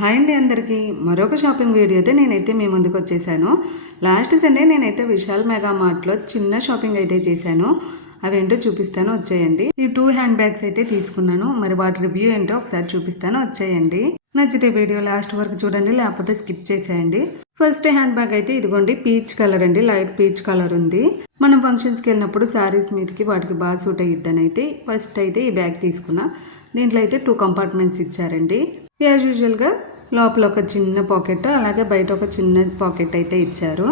Hi అండి అందరికీ మరొక షాపింగ్ వీడియోతో నేనైతే మీ ముందుకు వచ్చేసాను. లాస్ట్ సండే నేనైతే విశాల్ మెగా మార్ట్లో చిన్న షాపింగ్ అయితే చేశాను. అవేంటో చూపిస్తాను, వచ్చేయండి. ఈ 2 హ్యాండ్ బ్యాగ్స్ అయితే తీసుకున్నాను. మరి వాటి రివ్యూ ఏంటో ఒకసారి చూపిస్తాను, వచ్చేయండి. నచ్చితే వీడియో లాస్ట్ వరకు చూడండి, లేకపోతే స్కిప్ చేసేయండి. ఫస్ట్ హ్యాండ్ బ్యాగ్ అయితే ఇదిగోండి, పీచ్ కలర్ అండి, లైట్ పీచ్ కలర్ ఉంది. మనం ఫంక్షన్స్కి వెళ్ళినప్పుడు శారీస్ మీదకి వాటికి బాగా సూట్ అయ్యిద్దని అయితే ఫస్ట్ అయితే ఈ బ్యాగ్ తీసుకున్నా. దీంట్లో అయితే 2 కంపార్ట్మెంట్స్ ఇచ్చారండి. యాజ్ యూజువల్గా లోపల ఒక చిన్న పాకెట్, అలాగే బయట ఒక చిన్న పాకెట్ అయితే ఇచ్చారు.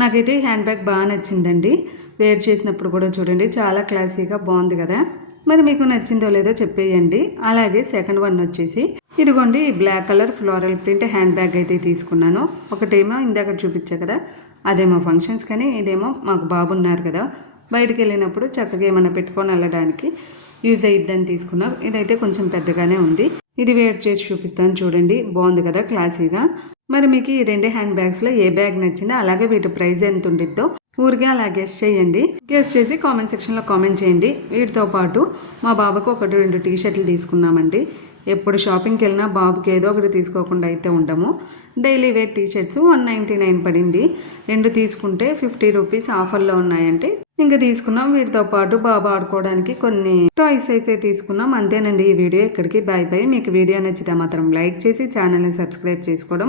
నాకైతే హ్యాండ్ బ్యాగ్ బాగా నచ్చిందండి. వేర్ చేసినప్పుడు కూడా చూడండి, చాలా క్లాసీగా బాగుంది కదా. మరి మీకు నచ్చిందో లేదో చెప్పేయండి. అలాగే సెకండ్ వన్ వచ్చేసి ఇదిగోండి, black colour floral print hand bag అయితే తీసుకున్నాను. ఒకటేమో ఇందాక చూపించా కదా, అదేమో ఫంక్షన్స్, కానీ ఇదేమో మాకు బాబు ఉన్నారు కదా, బయటికి వెళ్ళినప్పుడు చక్కగా ఏమైనా పెట్టుకొని వెళ్ళడానికి యూజ్ అయ్యిద్దని తీసుకున్నాం. ఇదైతే కొంచెం పెద్దగానే ఉంది. ఇది వేర్ చేసి చూపిస్తాను చూడండి, బాగుంది కదా క్లాసీగా. మరి మీకు ఈ 2 హ్యాండ్ బ్యాగ్స్లో ఏ బ్యాగ్ నచ్చిందో, అలాగే వీటి ప్రైస్ ఎంత ఉండిద్దో ఊరికే అలా గెస్ట్ చేయండి. గెస్ట్ చేసి కామెంట్ సెక్షన్లో కామెంట్ చేయండి. వీటితో పాటు మా బాబుకు 1-2 టీ షర్ట్లు తీసుకున్నామండి. ఎప్పుడు షాపింగ్కి వెళ్ళినా బాబుకి ఏదో ఒకటి తీసుకోకుండా అయితే ఉండము. డైలీ వేర్ టీ షర్ట్స్ 199 పడింది. 2 తీసుకుంటే 50 రూపీస్ ఆఫర్లో ఉన్నాయంటే ఇంకా తీసుకున్నాం. వీటితో పాటు బాబు ఆడుకోవడానికి కొన్ని టాయ్స్ అయితే తీసుకున్నాం. అంతేనండి ఈ వీడియో ఇక్కడికి. Bye bye. మీకు వీడియో నచ్చితే మాత్రం లైక్ చేసి ఛానల్ని సబ్స్క్రైబ్ చేసుకోవడం